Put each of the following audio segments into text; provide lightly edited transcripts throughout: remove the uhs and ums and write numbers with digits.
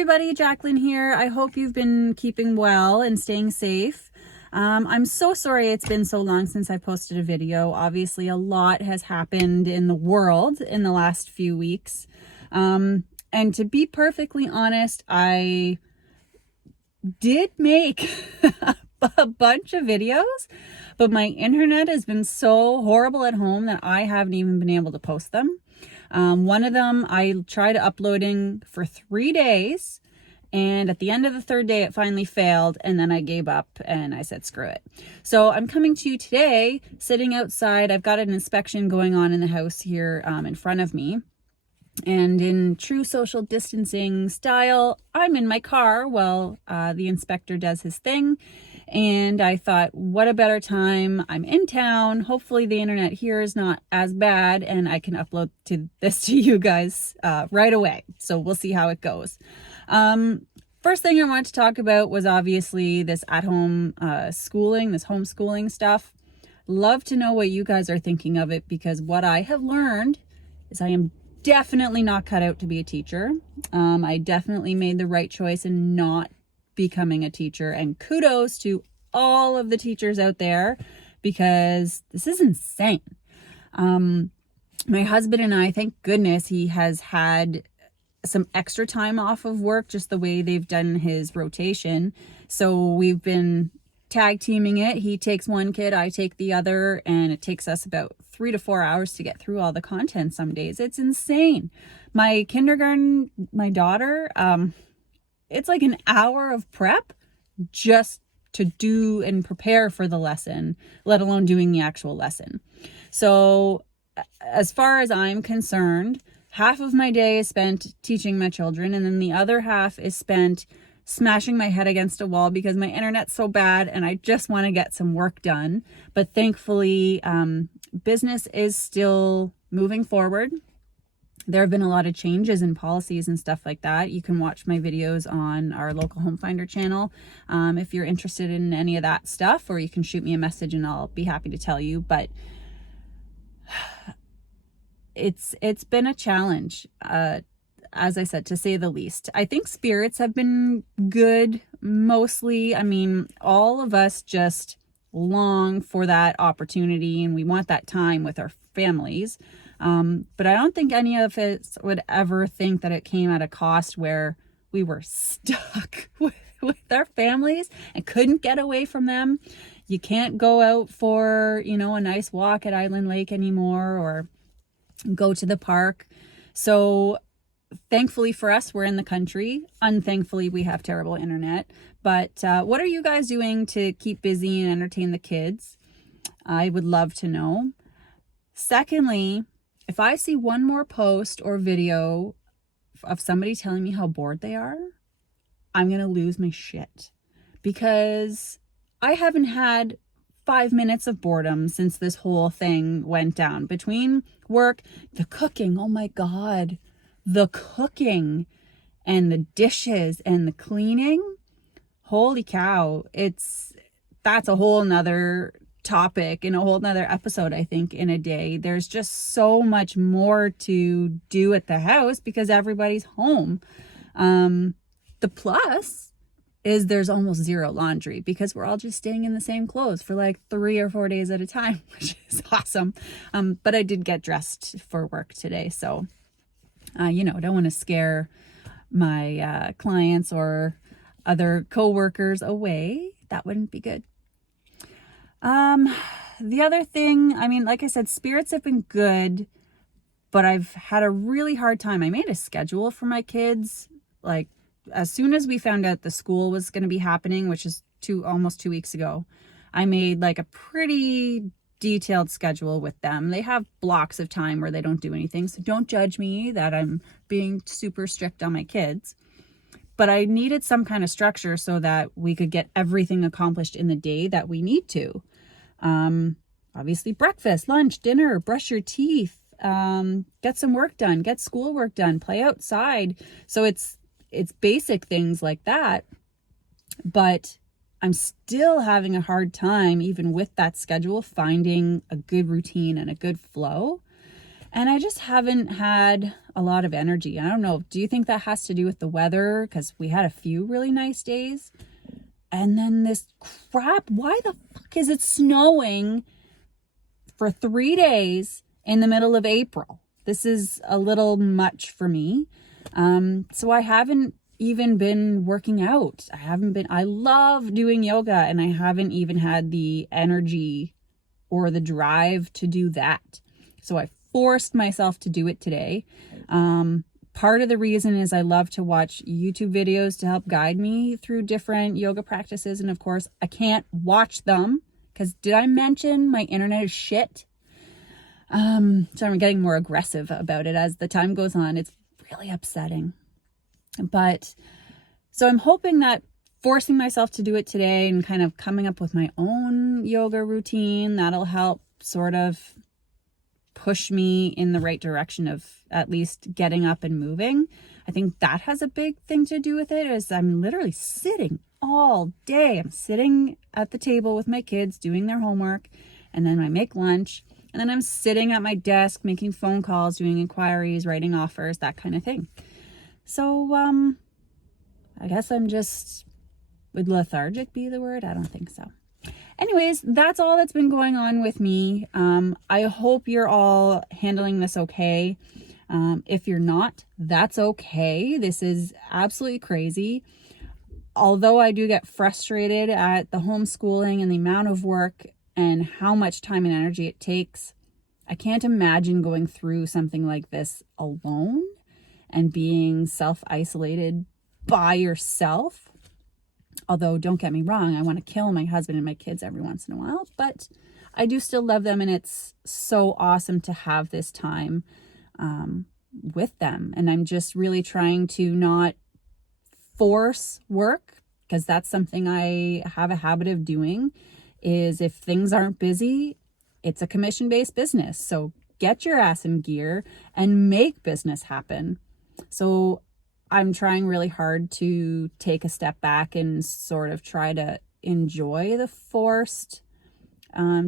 everybody, Jacqueline here. I hope you've been keeping well and staying safe. I'm so sorry it's been so long since I posted a video. Obviously, a lot has happened in the world in the last few weeks. And to be perfectly honest, I did make a bunch of videos, but my internet has been so horrible at home that I haven't even been able to post them. One of them I tried uploading for 3 days, and at the end of the third day it finally failed, and then I gave up and I said screw it. So I'm coming to you today sitting outside. I've got an inspection going on in the house here in front of me, and in true social distancing style, I'm in my car while the inspector does his thing. And I thought, what a better time. I'm in town. Hopefully the internet here is not as bad and I can upload this to you guys right away. So we'll see how it goes. First thing I wanted to talk about was obviously this at-home schooling, this homeschooling stuff. Love to know what you guys are thinking of it, because what I have learned is I am definitely not cut out to be a teacher. I definitely made the right choice in not becoming a teacher, and kudos to all of the teachers out there, because this is insane. My husband and I, thank goodness, he has had some extra time off of work, just the way they've done his rotation. So we've been tag teaming it. He takes one kid, I take the other, and it takes us about 3 to 4 hours to get through all the content some days. It's insane. My kindergarten, my daughter, it's like an hour of prep just to do and prepare for the lesson, let alone doing the actual lesson. So as far as I'm concerned, half of my day is spent teaching my children, and then the other half is spent smashing my head against a wall because my internet's so bad and I just want to get some work done. But thankfully, business is still moving forward. There have been a lot of changes in policies and stuff like that. You can watch my videos on our local Home Finder channel if you're interested in any of that stuff, or you can shoot me a message and I'll be happy to tell you. But it's been a challenge, as I said, to say the least. I think spirits have been good mostly. I mean, all of us just long for that opportunity and we want that time with our families. But I don't think any of us would ever think that it came at a cost where we were stuck with our families and couldn't get away from them. You can't go out for, a nice walk at Island Lake anymore, or go to the park. So thankfully for us, we're in the country. Unthankfully, we have terrible internet. But what are you guys doing to keep busy and entertain the kids? I would love to know. Secondly, if I see one more post or video of somebody telling me how bored they are, I'm going to lose my shit, because I haven't had 5 minutes of boredom since this whole thing went down. Between work, the cooking, oh my God, the cooking and the dishes and the cleaning, holy cow, that's a whole nother topic in a whole nother episode. I think in a day, there's just so much more to do at the house because everybody's home. The plus is there's almost zero laundry because we're all just staying in the same clothes for like 3 or 4 days at a time, which is awesome. But I did get dressed for work today, so don't want to scare my clients or other co-workers away. That wouldn't be good. The other thing, I mean, like I said, spirits have been good, but I've had a really hard time. I made a schedule for my kids, like as soon as we found out the school was going to be happening, which is almost 2 weeks ago. I made like a pretty detailed schedule with them. They have blocks of time where they don't do anything, so don't judge me that I'm being super strict on my kids. But I needed some kind of structure so that we could get everything accomplished in the day that we need to. Obviously breakfast, lunch, dinner, brush your teeth, get some work done, get schoolwork done, play outside. So it's basic things like that. But I'm still having a hard time, even with that schedule, finding a good routine and a good flow. And I just haven't had a lot of energy. I don't know. Do you think that has to do with the weather? Because we had a few really nice days. And then this crap, why the fuck is it snowing for 3 days in the middle of April? This is a little much for me. So I haven't even been working out. I love doing yoga, and I haven't even had the energy or the drive to do that. So I forced myself to do it today. Part of the reason is I love to watch YouTube videos to help guide me through different yoga practices. And of course, I can't watch them because did I mention my internet is shit? So I'm getting more aggressive about it as the time goes on. It's really upsetting. But so I'm hoping that forcing myself to do it today and kind of coming up with my own yoga routine, that'll help sort of push me in the right direction of at least getting up and moving. I think that has a big thing to do with it, is I'm literally sitting all day. I'm sitting at the table with my kids doing their homework, and then I make lunch, and then I'm sitting at my desk making phone calls, doing inquiries, writing offers, that kind of thing. So I guess I'm just, would lethargic be the word? I don't think so. Anyways, that's all that's been going on with me. I hope you're all handling this okay. If you're not, that's okay. This is absolutely crazy. Although I do get frustrated at the homeschooling and the amount of work and how much time and energy it takes, I can't imagine going through something like this alone and being self-isolated by yourself. Although, don't get me wrong, I want to kill my husband and my kids every once in a while, but I do still love them, and it's so awesome to have this time with them. And I'm just really trying to not force work, because that's something I have a habit of doing, is if things aren't busy, it's a commission-based business. So get your ass in gear and make business happen. So I'm trying really hard to take a step back and sort of try to enjoy the forced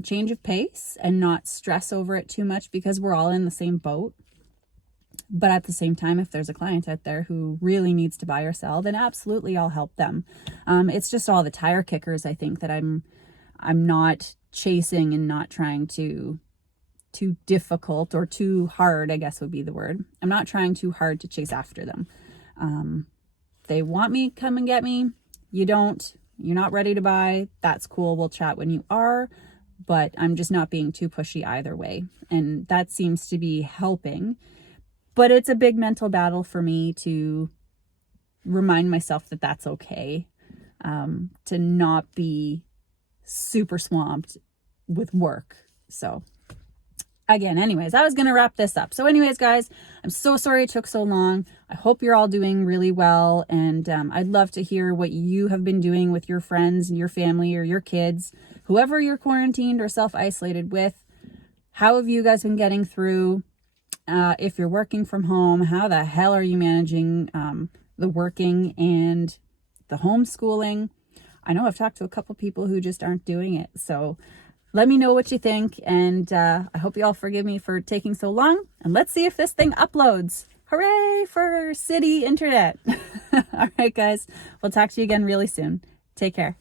change of pace and not stress over it too much, because we're all in the same boat. But at the same time, if there's a client out there who really needs to buy or sell, then absolutely I'll help them. It's just all the tire kickers, I think, that I'm not chasing and not trying too difficult or too hard, I guess would be the word. I'm not trying too hard to chase after them. They want me, come and get me. You don't, you're not ready to buy. That's cool. We'll chat when you are, but I'm just not being too pushy either way. And that seems to be helping, but it's a big mental battle for me to remind myself that that's okay. To not be super swamped with work. So again, anyways, I was going to wrap this up. So anyways, guys, I'm so sorry it took so long. I hope you're all doing really well. And I'd love to hear what you have been doing with your friends and your family or your kids, whoever you're quarantined or self-isolated with. How have you guys been getting through? If you're working from home, how the hell are you managing the working and the homeschooling? I know I've talked to a couple people who just aren't doing it. So let me know what you think, and I hope you all forgive me for taking so long, and let's see if this thing uploads. Hooray for city internet. All right, guys. We'll talk to you again really soon. Take care.